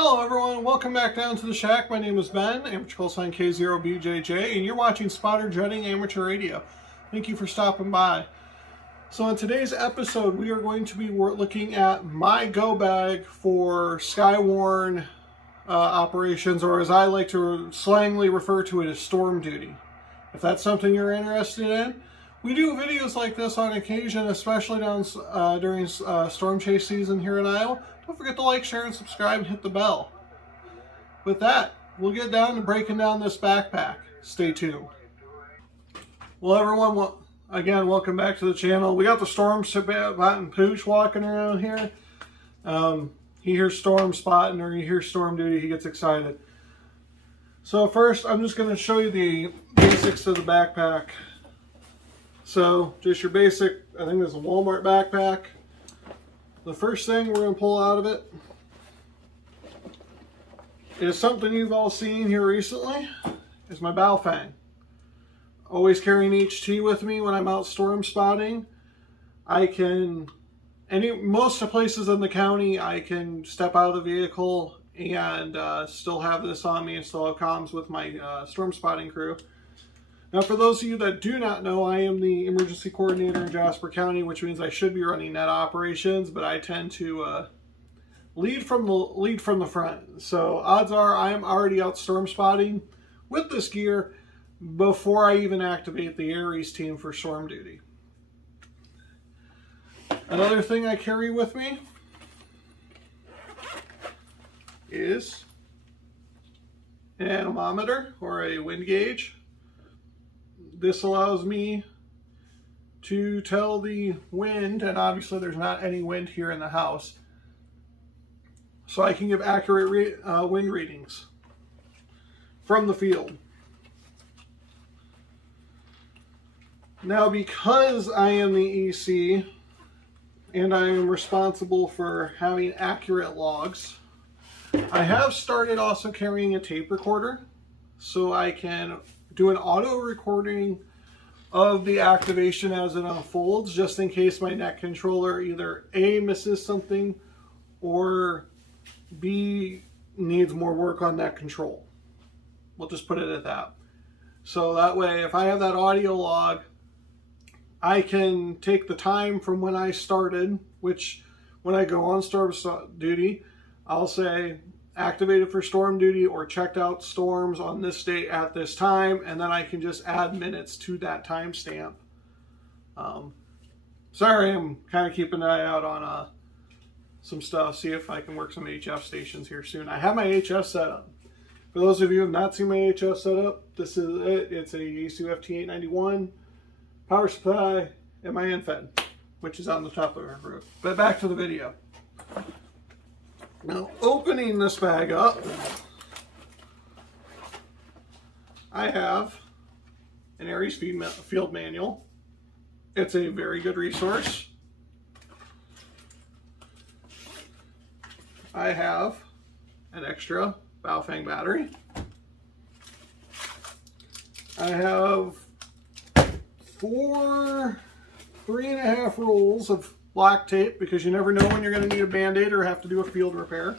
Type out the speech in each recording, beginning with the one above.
Hello everyone, welcome back down to the shack. My name is Ben, amateur call sign K0BJJ, and you're watching Spotter Jetting Amateur Radio. Thank you for stopping by. So in today's episode, we are going to be looking at my go bag for Skywarn operations, or as I like to slangily refer to it as storm duty. If that's something you're interested in, we do videos like this on occasion, especially during storm chase season here in Iowa. Don't forget to like, share, and subscribe, and hit the bell. With that, we'll get down to breaking down this backpack. Stay tuned. Well, everyone, again, welcome back to the channel. We got the Storm Spot and Pooch walking around here. He hears storm spotting or he hears storm duty, he gets excited. So first, I'm just going to show you the basics of the backpack. So, just your basic, I think this is a Walmart backpack. The first thing we're going to pull out of it is something you've all seen here recently, is my bow fang. Always carrying HT with me when I'm out storm spotting. I can, most of the places in the county, I can step out of the vehicle and still have this on me and still have comms with my storm spotting crew. Now, for those of you that do not know, I am the emergency coordinator in Jasper County, which means I should be running net operations, but I tend to lead from the front. So odds are I am already out storm spotting with this gear before I even activate the Aries team for storm duty. Another thing I carry with me is an anemometer or a wind gauge. This allows me to tell the wind, and obviously there's not any wind here in the house, so I can give accurate wind readings from the field. Now, because I am the EC and I am responsible for having accurate logs, I have started also carrying a tape recorder so I can do an auto recording of the activation as it unfolds, just in case my net controller either A, misses something, or B, needs more work on net control. We'll just put it at that. So that way, if I have that audio log, I can take the time from when I started, which when I go on storm duty, I'll say activated for storm duty or checked out storms on this date at this time, and then I can just add minutes to that timestamp. Sorry, I'm kind of keeping an eye out on some stuff, see if I can work some HF stations here soon. I have my HF set up. For those of you who have not seen my HF set up, this is it. It's a Yaesu FT891 power supply and my infed, which is on the top of our roof. But back to the video. Now, opening this bag up, I have an Aries field manual. It's a very good resource. I have an extra Baofeng battery. I have 3.5 rolls of black tape, because you never know when you're going to need a band-aid or have to do a field repair.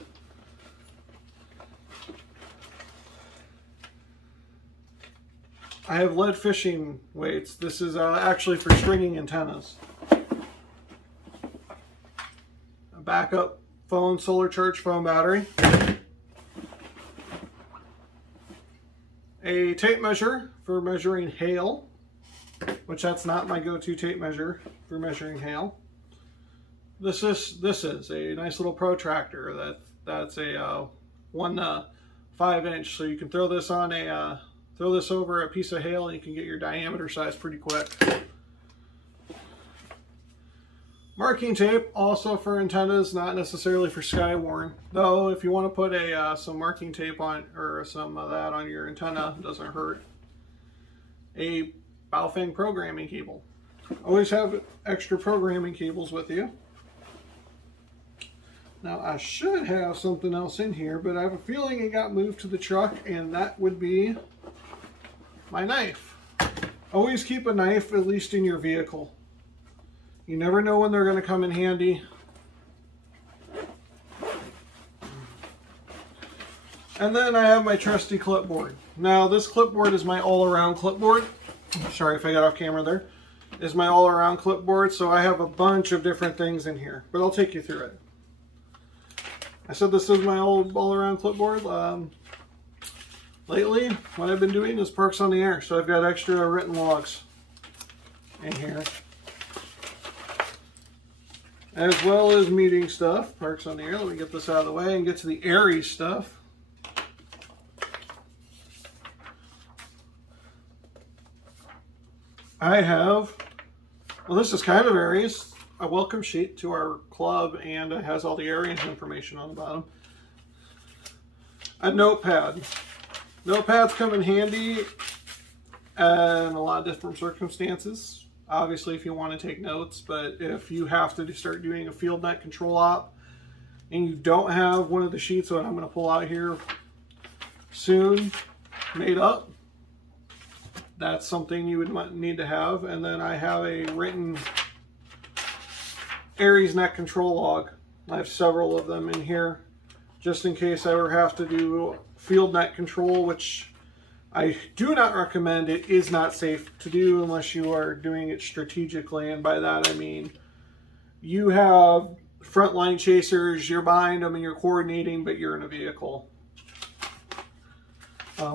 I have lead fishing weights. This is actually for stringing antennas. A backup phone, solar charged phone battery. A tape measure for measuring hail, which that's not my go-to tape measure for measuring hail. This is a nice little protractor that's a 1 5-inch, so you can throw this on throw this over a piece of hail and you can get your diameter size pretty quick. Marking tape, also for antennas, not necessarily for Skywarn, though if you want to put some marking tape on, or some of that on your antenna, it doesn't hurt. A Baofeng programming cable. Always have extra programming cables with you. Now, I should have something else in here, but I have a feeling it got moved to the truck, and that would be my knife. Always keep a knife, at least in your vehicle. You never know when they're going to come in handy. And then I have my trusty clipboard. Now this clipboard is my all-around clipboard. Sorry if I got off camera there. Is my all-around clipboard, so I have a bunch of different things in here, but I'll take you through it. I said this is my all-around clipboard. Lately, what I've been doing is parks on the air, so I've got extra written logs in here, as well as meeting stuff. Parks on the air. Let me get this out of the way and get to the airy stuff. I have, well, this is kind of Aries, a welcome sheet to our club, and it has all the Aries information on the bottom. A notepad. Notepads come in handy in a lot of different circumstances. Obviously, if you want to take notes, but if you have to start doing a field net control op and you don't have one of the sheets that I'm going to pull out here soon made up, that's something you would need to have. And then I have a written Aries net control log. I have several of them in here, just in case I ever have to do field net control, which I do not recommend. It is not safe to do unless you are doing it strategically. And by that I mean you have frontline chasers, you're behind them and you're coordinating, but you're in a vehicle.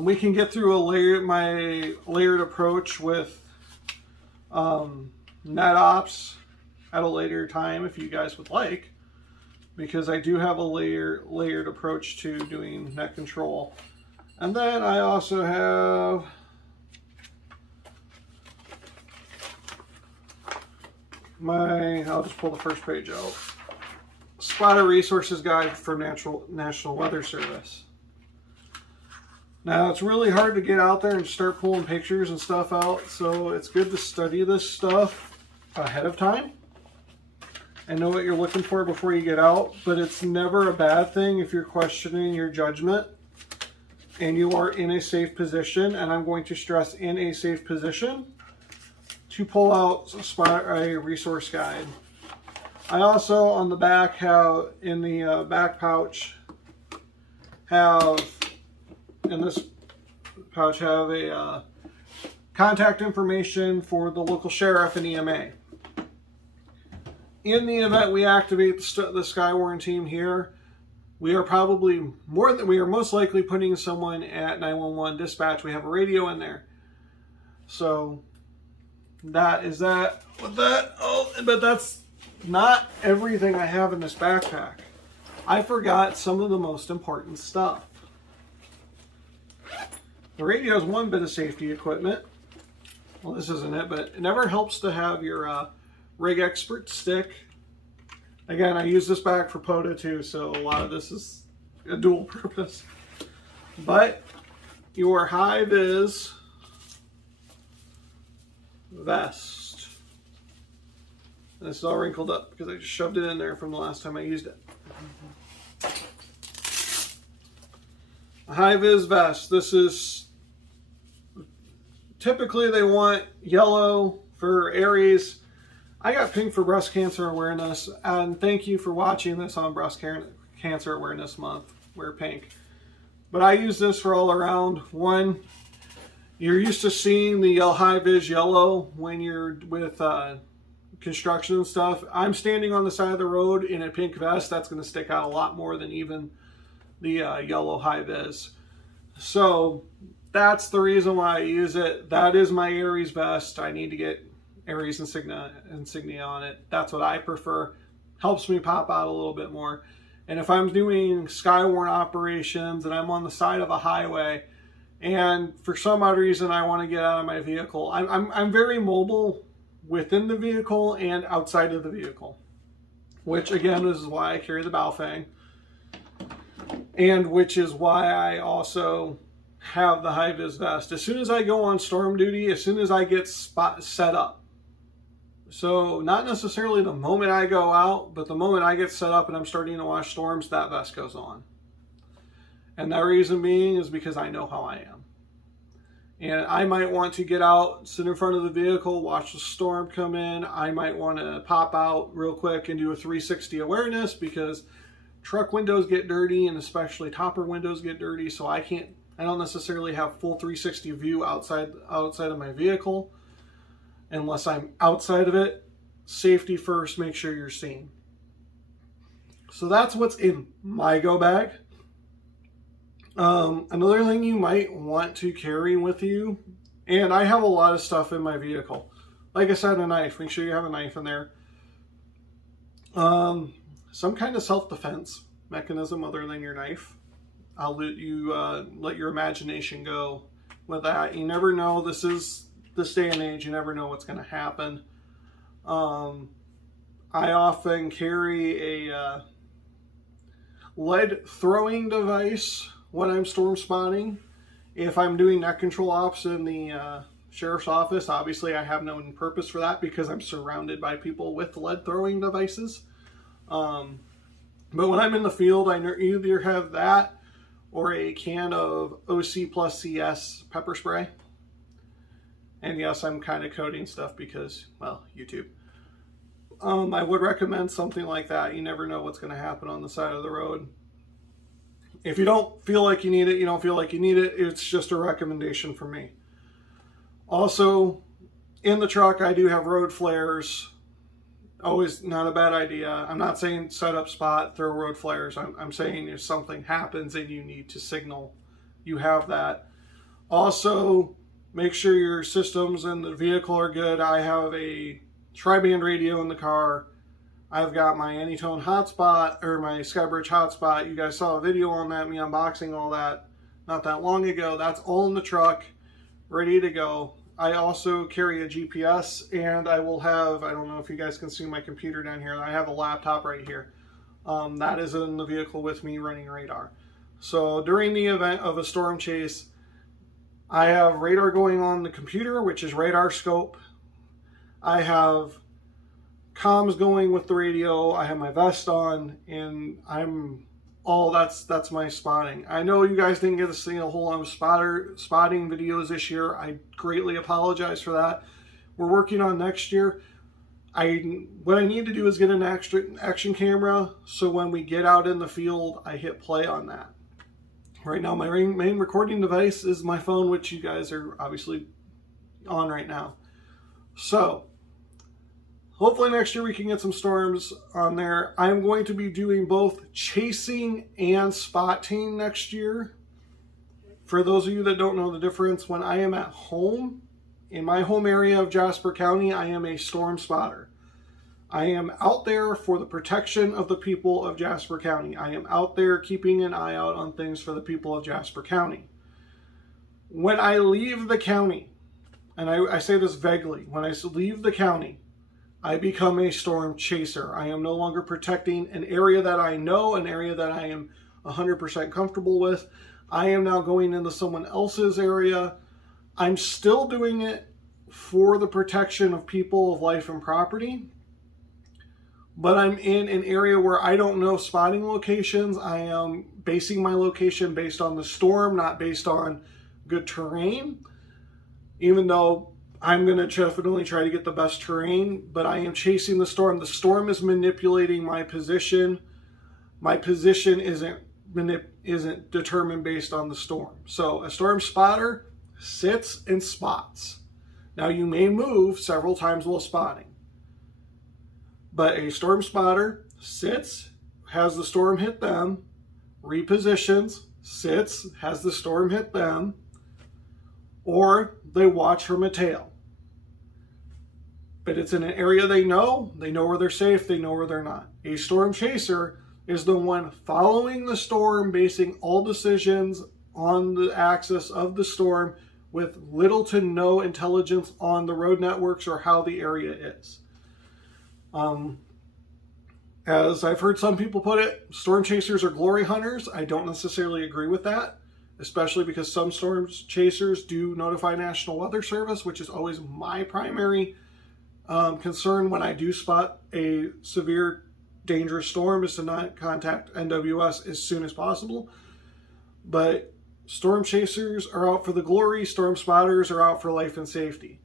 We can get through my layered approach with net ops at a later time if you guys would like, because I do have a layered approach to doing net control. And then I also have I'll just pull the first page out, Spotter Resources Guide for National Weather Service. Now, it's really hard to get out there and start pulling pictures and stuff out, so it's good to study this stuff ahead of time and know what you're looking for before you get out. But it's never a bad thing if you're questioning your judgment and you are in a safe position, and I'm going to stress in a safe position, to pull out a resource guide. I also, on the back, have, in the back pouch, in this pouch have a contact information for the local sheriff and EMA. In the event we activate the Skywarn team here, we are most likely putting someone at 911 dispatch. We have a radio in there. So that is that with that. Oh, but that's not everything I have in this backpack. I forgot some of the most important stuff. The radio is one bit of safety equipment. Well, this isn't it, but it never helps to have your Rig Expert stick. Again, I use this bag for POTA too, so a lot of this is a dual purpose. But your high-vis vest. And this is all wrinkled up because I just shoved it in there from the last time I used it. A high-vis vest. This is typically they want yellow for Aries. I got pink for breast cancer awareness, and thank you for watching this on Breast Cancer Awareness Month. Wear pink. But I use this for all around. One, you're used to seeing the high-vis yellow when you're with construction and stuff. I'm standing on the side of the road in a pink vest. That's going to stick out a lot more than even the yellow high-vis. So that's the reason why I use it. That is my Aries vest. I need to get Aries insignia on it. That's what I prefer. Helps me pop out a little bit more. And if I'm doing Skywarn operations and I'm on the side of a highway and for some odd reason I want to get out of my vehicle, I'm very mobile within the vehicle and outside of the vehicle, which again is why I carry the Baofeng, and which is why I also have the high-vis vest. As soon as I go on storm duty, as soon as I get set up, so not necessarily the moment I go out, but the moment I get set up and I'm starting to watch storms, that vest goes on. And that reason being is because I know how I am. And I might want to get out, sit in front of the vehicle, watch the storm come in. I might want to pop out real quick and do a 360 awareness because truck windows get dirty, and especially topper windows get dirty, so I don't necessarily have full 360 view outside of my vehicle unless I'm outside of it. Safety first, make sure you're seen. So that's what's in my go bag. Another thing you might want to carry with you, and I have a lot of stuff in my vehicle. Like I said, a knife. Make sure you have a knife in there. Some kind of self-defense mechanism other than your knife. I'll let you let your imagination go with that. You never know. This day and age. You never know what's going to happen. I often carry a lead throwing device when I'm storm spotting. If I'm doing net control ops in the sheriff's office, obviously I have no purpose for that because I'm surrounded by people with lead throwing devices. But when I'm in the field, I either have that or a can of OC plus CS pepper spray. And yes, I'm kind of coding stuff because, well, YouTube. I would recommend something like that. You never know what's going to happen on the side of the road. If you don't feel like you need it, you don't feel like you need it. It's just a recommendation from me. Also, in the truck, I do have road flares. Always not a bad idea. I'm not saying set up spot, throw road flares. I'm saying if something happens and you need to signal, you have that. Also, make sure your systems in the vehicle are good. I have a tri-band radio in the car. I've got my Anytone hotspot, or my Skybridge hotspot. You guys saw a video on that, me unboxing all that not that long ago. That's all in the truck, ready to go. I also carry a GPS, and I will have, I don't know if you guys can see my computer down here, I have a laptop right here. That is in the vehicle with me running radar. So during the event of a storm chase, I have radar going on the computer, which is radar scope. I have comms going with the radio. I have my vest on, and that's my spotting. I know you guys didn't get to see a whole lot of spotting videos this year. I greatly apologize for that. We're working on next year. What I need to do is get an action camera, so when we get out in the field, I hit play on that. Right now, my main recording device is my phone, which you guys are obviously on right now. So, hopefully next year we can get some storms on there. I'm going to be doing both chasing and spotting next year. For those of you that don't know the difference, when I am at home, in my home area of Jasper County, I am a storm spotter. I am out there for the protection of the people of Jasper County. I am out there keeping an eye out on things for the people of Jasper County. When I leave the county, and I say this vaguely, when I leave the county, I become a storm chaser. I am no longer protecting an area that I know, an area that I am 100% comfortable with. I am now going into someone else's area. I'm still doing it for the protection of people, of life and property, but I'm in an area where I don't know spotting locations. I am basing my location based on the storm, not based on good terrain, even though I'm going to definitely try to get the best terrain, but I am chasing the storm. The storm is manipulating my position. My position isn't determined based on the storm. So a storm spotter sits and spots. Now you may move several times while spotting, but a storm spotter sits, has the storm hit them, repositions, sits, has the storm hit them, or they watch from a tail. But it's in an area they know where they're safe, they know where they're not. A storm chaser is the one following the storm, basing all decisions on the axis of the storm with little to no intelligence on the road networks or how the area is. As I've heard some people put it, storm chasers are glory hunters. I don't necessarily agree with that, especially because some storm chasers do notify National Weather Service, which is always my primary concern when I do spot a severe dangerous storm, is to not contact NWS as soon as possible. But storm chasers are out for the glory, storm spotters are out for life and safety.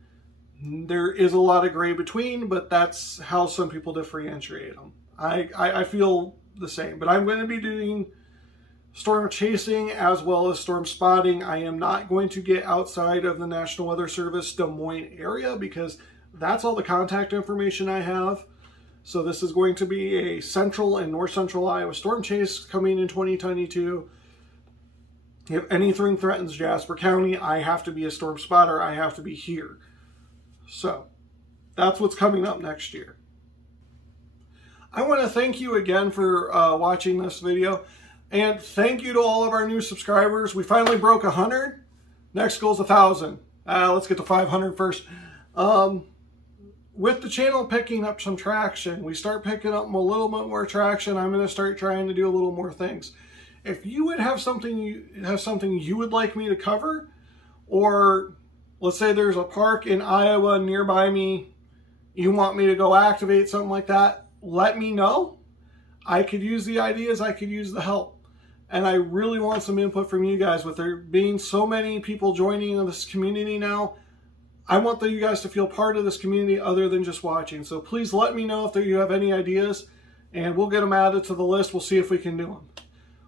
There is a lot of gray between, but that's how some people differentiate them. I feel the same. But I'm going to be doing storm chasing as well as storm spotting. I am not going to get outside of the National Weather Service Des Moines area because that's all the contact information I have. So this is going to be a central and north central Iowa storm chase coming in 2022. If anything threatens Jasper County, I have to be a storm spotter. I have to be here. So that's what's coming up next year. I want to thank you again for watching this video. And thank you to all of our new subscribers. We finally broke 100. Next goal is 1,000. Let's get to 500 first. With the channel picking up some traction, we start picking up a little bit more traction. I'm going to start trying to do a little more things. If you would have something you would like me to cover, or let's say there's a park in Iowa nearby me, you want me to go activate something like that, let me know. I could use the ideas, I could use the help. And I really want some input from you guys. With there being so many people joining this community now, I want you guys to feel part of this community other than just watching. So please let me know if you have any ideas, and we'll get them added to the list. We'll see if we can do them.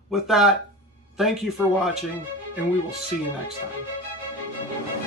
With that, thank you for watching, and we will see you next time.